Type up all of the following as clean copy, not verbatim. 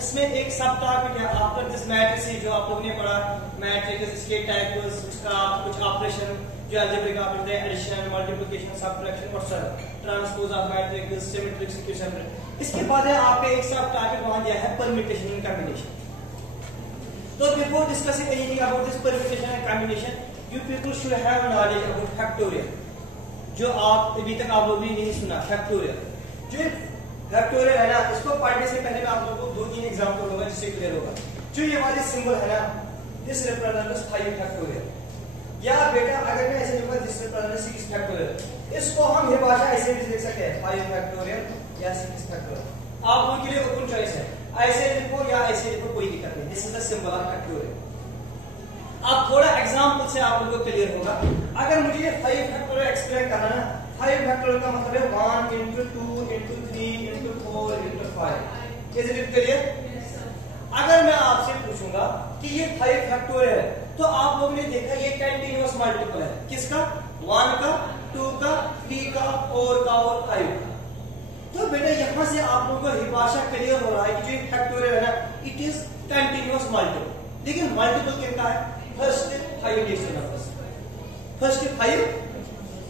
इसमें एक सब टॉपिक है आफ्टर दिस मैट्रिक्स जो आप लोगों ने पढ़ा मैट्रिक्स, इसके टाइप्स, उसका कुछ ऑपरेशन जो अलजेब्रिक ऑपरेटर है, एडिशन, मल्टीप्लिकेशन, सबट्रैक्शन और सब ट्रांसपोज ऑफ मैट्रिक्स, सिमेट्रिक, इक्विसेंट्रिक। इसके बाद है आपके एक सब टॉपिक वहां दिया है परम्यूटेशन एंड कॉम्बिनेशन। तो before discussing anything about this permutation and combination you people should have knowledge about factorial, जो आप अभी तक आप लोगों ने नहीं सुना। फैक्टोरियल जो फैक्टोरियल है ना, इसको पढ़ने से पहले मैं आप लोगों को 2-3 एग्जांपल होगा जिससे क्लियर होगा। जो ये वाली सिंबल है ना, दिस रिप्रेजेंट्स 5 फैक्टोरियल, या बेटा अगर मैं ऐसे लिखूंगा दिस रिप्रेजेंट्स 6 फैक्टोरियल, इसको हम ये भाषा ऐसे भी लिख सकते हैं 5 फैक्टोरियल या 6 फैक्टोरियल। आप लोगों के लिए ओपन चॉइस है, ऐसे लिखो या ऐसे लिखो, कोई दिक्कत नहीं। This is the symbol of factorial. अब थोड़ा एग्जांपल से आप लोगों को क्लियर होगा। अगर मुझे ये 5 फैक्टोरियल एक्सप्लेन करना ना, 5 फैक्टोरियल का मतलब है 1 into 2 into 3 into 4 into 5। Is it clear? अगर मैं आपसे पूछूंगा कि ये 5 फैक्टोरियल है, तो आप लोगों ने देखा ये कंटीन्यूअस मल्टीपल है किसका? 1 का, 2 का, 3 का, 4 का और 5 का। तो बेटा यहां से आप लोगों को परिभाषा क्लियर हो रहा है कि जो फैक्टोरियल है ना, इट इज कंटीन्यूअस मल्टीपल। लेकिन मल्टीपल कितना है? First 5 digit numbers, first 5।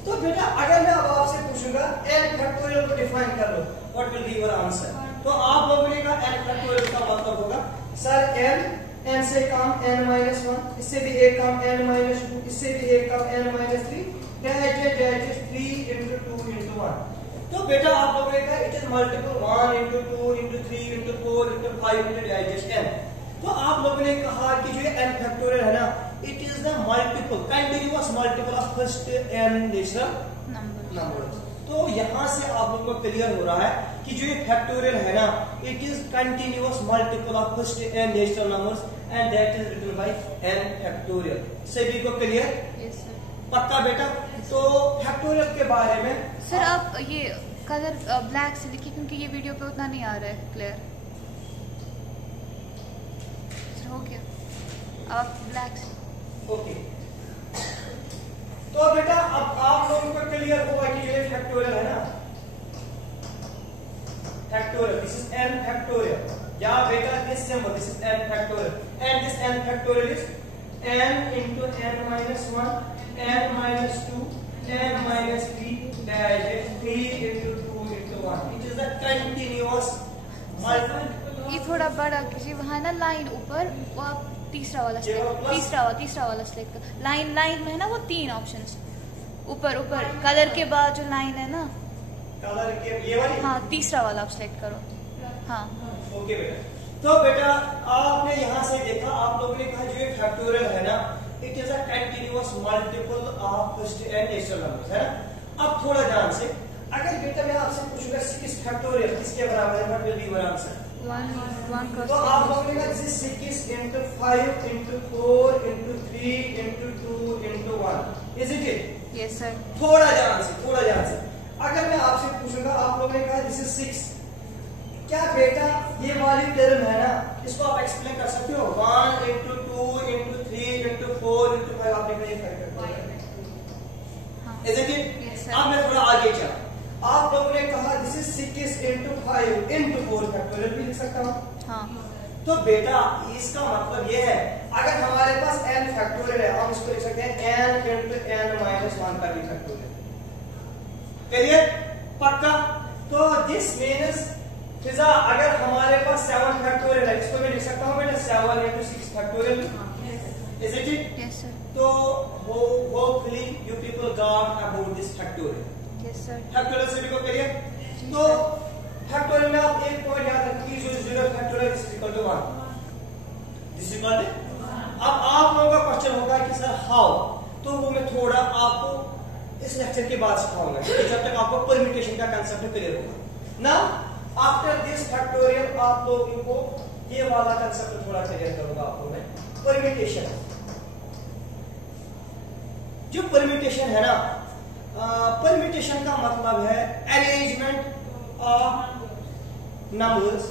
तो बेटा अगर मैं अब आपसे पूछूंगा n फैक्टोरियल को डिफाइन कर लो, what will be your answer? तो आप लोगों ने कहा n फैक्टोरियल का मतलब होगा सर n से कम n-1, इससे भी एक कम n-2, इससे भी एक कम n-3, डैश 3 into 2 into 1। तो बेटा आप लोगों ने कहा it is multiple 1 into 2 into 3 into 4 into 5 into dash n। तो आप लोगों ने कहा कि जो n फैक्टोरियल है ना, it is the multiple, continuous multiple of first n natural number. तो यहां से आप लोगों को क्लियर हो रहा है कि जो ये फैक्टोरियल है ना, it is continuous multiple of first n natural numbers and that is written by n factorial. सभी को क्लियर? Yes sir. पक्का बेटा? तो फैक्टोरियल के बारे में सर आप ये कलर ब्लैक से लिखिए क्योंकि ये वीडियो पे उतना नहीं आ रहा है क्लियर। सर हो गया, आप ब्लैक से। ओके। तो बेटा अब आप लोगों को क्लियर होगा कि जो ये फैक्टोरियल है ना, factorial this is n factorial, या बेटा this symbol this is n factorial and this n factorial is n into n-1, n-2, n-3 dash 3 into 2 into 1। It is a continuous multiple। ये थोड़ा बड़ा कीजिए, वहाँ ना लाइन ऊपर, वो आप तीसरा वाला तीसरा वाला सिलेक्ट कर। लाइन में है ना वो 3 ऑप्शंस ऊपर कलर के बाद जो लाइन है ना, कलर के ये वाली, हाँ तीसरा वाला आप सिलेक्ट करो। हाँ ओके बेटा। तो बेटा आपने यहाँ से देखा, आप लोगों ने कहा जो ये फैक्टोरियल है ना, it is a continuous multiple of first n natural numbers, है ना। अब थोड़ा ध्यान से, अगर बेटा मैं आपसे पूछूंगा 6 फैक्टोरियल किसके बराबर है, what will be your answer? 1 तो आप लोगों ने कहा this is 6 into 5 into 4 into 3 into 2 into 1। Is it? Yes sir. थोड़ा ध्यान से अगर मैं आपसे पूछूंगा, आप लोगों ने कहा दिस इज 6, क्या बेटा ये वाली टर्म है ना, इसको आप एक्सप्लेन कर सकते हो? 1 into 2 into 3 into 4 into 5 आपने कहा ये फैक्टर। Is it? अब मैं थोड़ा आगे चला, आप लोगों ने कहा this is 6 into 5 into 4 factorial भी लिख सकता हूँ। हाँ। तो बेटा इसका मतलब ये है, अगर हमारे पास n फैक्टोरियल है, हम इसको लिख सकते हैं n into n-1 का भी फैक्टोरियल। क्लियर? पक्का? तो दिस मीन्स फिजा अगर हमारे पास 7 फैक्टोरियल है, इसको मैं लिख सकता हूँ बेटा 7 into 6 factorial. Is it? Yes sir. तो hopefully you people got about this factorial. Yes sir. Factorial सभी को क्लियर? तो फैक्टोरियल में आप एक पॉइंट याद रखिए, जो 0 factorial is equal to 1, this equal to. अब आप लोगों का क्वेश्चन होगा कि सर हाउ, तो वो मैं थोड़ा आपको इस लेक्चर के बाद सिखाऊंगा, जब तक आपको परम्यूटेशन का कांसेप्ट क्लियर होगा। नाउ आफ्टर दिस फैक्टोरियल आप लोगों को ये वाला कांसेप्ट थोड़ा क्लियर करूंगा आपको मैं। परम्यूटेशन, जो परम्यूटेशन है ना, परम्यूटेशन का मतलब है arrangement of numbers,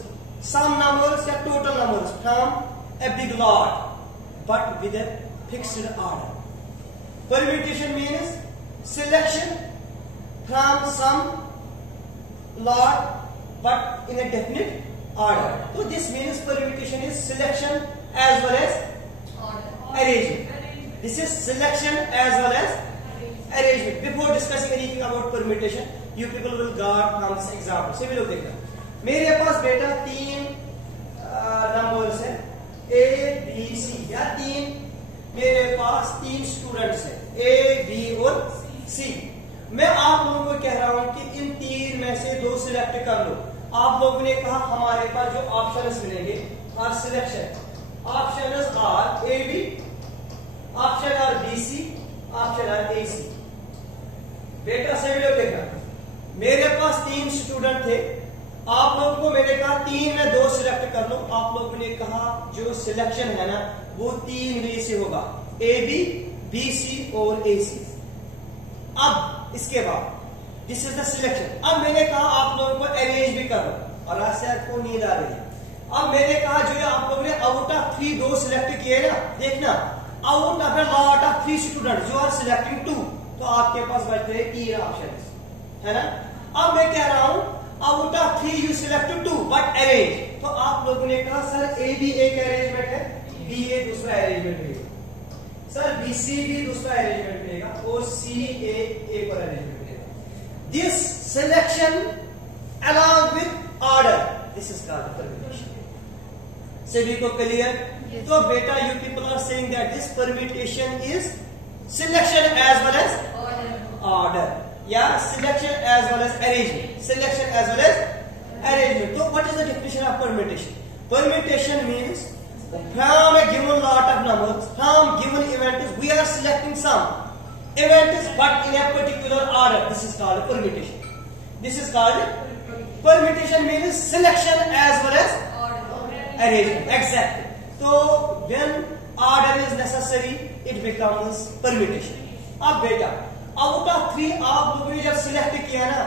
some numbers या total numbers from a big lot but with a fixed order. Permutation means selection from some lot but in a definite order. So this means permutation is selection as well as arrangement. This is selection as well as arrangement. Before discussing anything about permutation, you people will guard from this example. सभी लोग देखना, मेरे पास बेटा 3 numbers है A B C, या 3 मेरे पास 3 students हैं A B और C. मैं आप लोगों को कह रहा हूं कि इन 3 में से 2 सिलेक्ट कर लो. आप लोगों ने कहा हमारे पास जो ऑप्शंस मिलेंगे are selection. Options are A B, option are B C, option are A C. बेटा सभी लोग देखना, मेरे पास 3 स्टूडेंट थे. आप लोगों को मैंने कहा 3 में 2 सिलेक्ट कर लो. आप लोगों ने कहा जो सिलेक्शन है ना वो 3 में से होगा, A B, B C और A C. अब इसके बाद दिस इज द सिलेक्शन. अब मैंने कहा आप लोगों को अरेंज भी कर लो, और आज से आपको नींद आ रही है. अब मैंने कहा जो आप लोगों ने आउट ऑफ 3 2 सिलेक्ट किए ना, देखना out of lot of 3 student जो आर सिलेक्टिंग 2, तो आपके पास बचते हैं 3 ऑप्शन, है ना. अब मैं कह रहा हूं out of 3 you select 2 but arrange. तो आप लोगों ने कहा सर A B एक अरेंजमेंट है, B A दूसरा अरेंजमेंट मिलेगा, सर B C भी दूसरा अरेंजमेंट मिलेगा और C A एक और अरेंजमेंट मिलेगा. This selection along with order, this is called permutation. सभी को क्लियर? तो बेटा you people are saying that this permutation is selection as well as order, या selection as well as arrangement. Selection as well as arrangement. So what is the definition of permutation? Permutation means from a given lot of numbers, from given events, we are selecting some events but in a particular order. This is called permutation. This is called permutation means selection as well as arrangement. Exactly. So when order is necessary, it becomes permutation. अब बेटा out of 3 आप लोगों ने जब select किया ना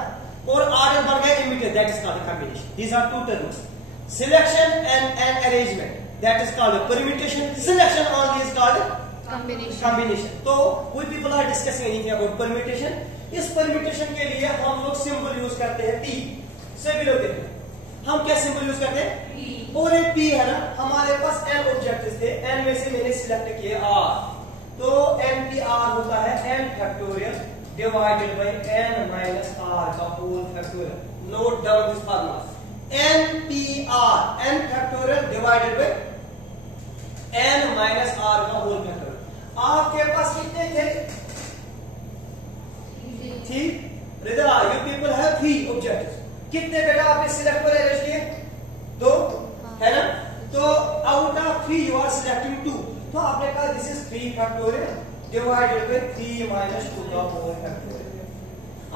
और order बन गया immediate, that is called combination. These are 2 terms, selection and arrangement, that is called permutation. Selection only is called combination. तो we people are discussing anything about permutation. इस परम्यूटेशन के लिए हम लोग सिंबल यूज करते हैं P. सभी लोग देखते हैं हम क्या सिंबल यूज करते हैं P. और एक P है ना, हमारे पास n ऑब्जेक्टिव्स थे, n में से मैंने सिलेक्ट किए R, तो NPR होता है n factorial divided by n minus r का whole factorial. Note down this formula. NPR, n factorial divided by n minus r का whole factorial. आपके पास कितने थे? 3. रिदला you people have 3 objectives. कितने बेटा आपने सिलेक्ट और अरेंज किए? 2, है ना. तो out of 3 you are selecting 2. तो आपने कहा this is 3 factorial divided by 3 minus 2 का whole factorial.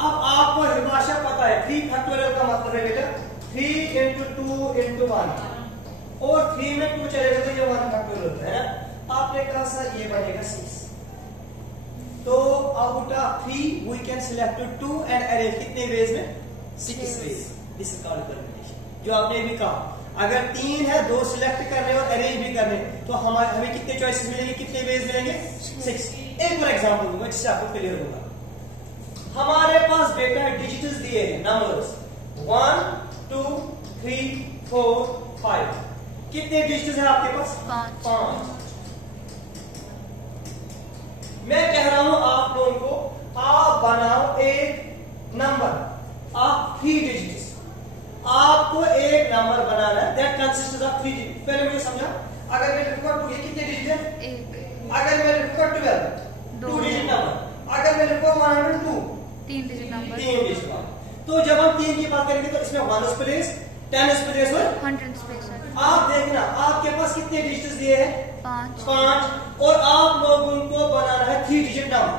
अब आपको परिभाषा पता है, 3 फैक्टोरियल का मतलब है बेटा 3 into 2 into 1, और 3 में 2 चलेगा तो ये 1 फैक्टोरियल होता है ना. आपने कहा सर ये बनेगा 6. तो out of 3 we can select 2 and arrange कितने वेज में? 6 ways. This is called permutation. जो आपने भी कहा अगर 3 है 2 सिलेक्ट करने और अरेंज भी करने, तो हमें कितने चॉइसेस मिलेंगे, कितने वेज मिलेंगे? 6. एक और एग्जांपल दूंगा जिससे आपको क्लियर होगा. हमारे पास बेटा डिजिट्स दिए हैं, नंबर्स 1 2 3 4 5. कितने डिजिट्स हैं आपके पास? 5. मैं कह रहा हूं आप लोगों को आप बनाओ एक नंबर ऑफ 3 डिजिट्स. आपको एक नंबर बनाना है दैट कंसिस्ट्स ऑफ 3 डिजिट. पहले मुझे समझा, अगर मैं लिखूंगा 2, ये कितने डिजिट है? 1. अगर मैं लिखूंगा 12, 2 डिजिट नंबर. अगर मैं लिखूंगा 102, 3 डिजिट नंबर. 3 digit number. तो जब हम 3 की बात करेंगे तो इसमें 1 प्लेस, 10 प्लेस और 100 प्लेस. आप देखना आपके पास कितने डिजिट्स दिए हैं? 5. और आप लोगों को बनाना है 3 डिजिट नंबर.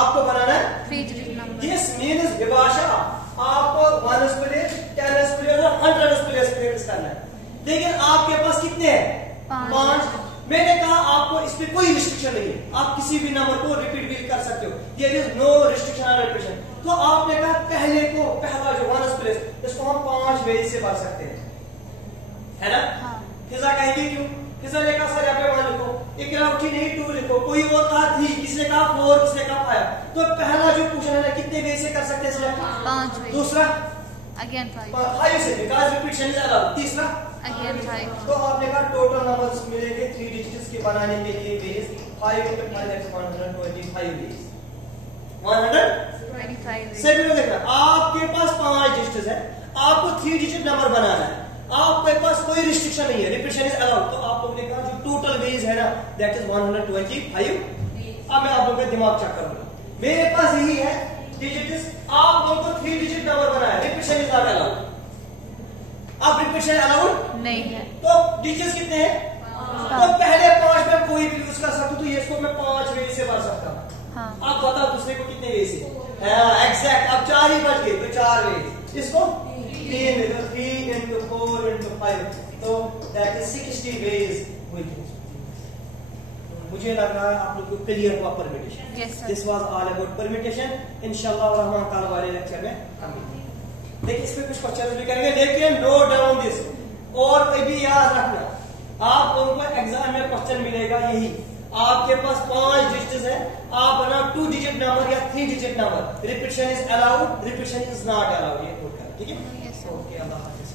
आपको बनाना है 3 डिजिट नंबर. दिस मीन्स विभाषा आपको 1 प्लेस, 10 प्लेस और 100 प्लेस करना है. लेकिन आपके पास कितने हैं? 5. मैंने कहा आपको इस पे कोई रिस्ट्रिक्शन नहीं है, आप किसी भी नंबर को रिपीट भी कर सकते हो. There is no restriction on repetition. तो आपने कहा पहला जो 1 प्लेस, इसको हम 5 वेज से भर सकते हैं, है ना. फिजा कहेंगे क्यों? फिजा ने कहा सर यहाँ पे 1 लिखो, इकरा उठी नहीं 2 लिखो, कोई और कहा 3, किसने कहा 4, किसने कहा 5. तो पहला जो क्वेश्चन है ना कितने वेज से कर सकते हैं सिलेक्ट? 5 वेज. दूसरा अगेन 5 5 से, बिकॉज रिपीटिशन इज अलाउड। तीसरा अगेन 5 तो आपने कहा टोटल नंबर्स मिलेंगे 3 डिजिट्स के बनाने के लिए veg 5 into 5 that's 125 veg 125। Second देखना, आपके पास 5 डिजिट्स है, आपको 3 डिजिट नंबर बनाना है, आपके पास कोई रिस्ट्रिक्शन नहीं है, रिपीटिशन इज अलाउड। तो आप लोगों ने कहा जो टोटल वेज है ना दैट इज 125। अब मैं आप लोगों का दिमाग चेक करूंगा, मेरे पास यही है डिजिट्स, आप लोगों को 3 डिजिट नंबर बनाया, रिपीटिशन इज नॉट अलाउड। अब रिपीटिशन अलाउड नहीं है, तो डिजिट्स कितने हैं? तो पहले 5 में कोई भी यूज कर सकता हूं, तो ये इसको मैं 5 वे से भर सकता हूं। हाँ। आप बताओ दूसरे को कितने वे से? एग्जैक्ट। अब 4 ही बच गए, तो 4 वे, इसको 3 वे, तो 3 into 4 into 5, तो दैट इज 60 वेज विद। मुझे लग रहा है आप लोग को क्लियर हुआ permutation. Yes, sir. This was all about permutation. इंशाल्लाह रहमान कल वाले लेक्चर में हम देखिए इसमें कुछ क्वेश्चन भी करेंगे, लेकिन नोट डाउन दिस। और कभी याद रखना, आप लोगों को एग्जाम में क्वेश्चन मिलेगा यही, आपके पास 5 डिजिट्स है, आप बना 2 डिजिट नंबर या 3 digit number, repetition is allowed, repetition is not allowed, ये नोट करें, ठीक है? Yes, sir. ओके, अल्लाह हाफिज।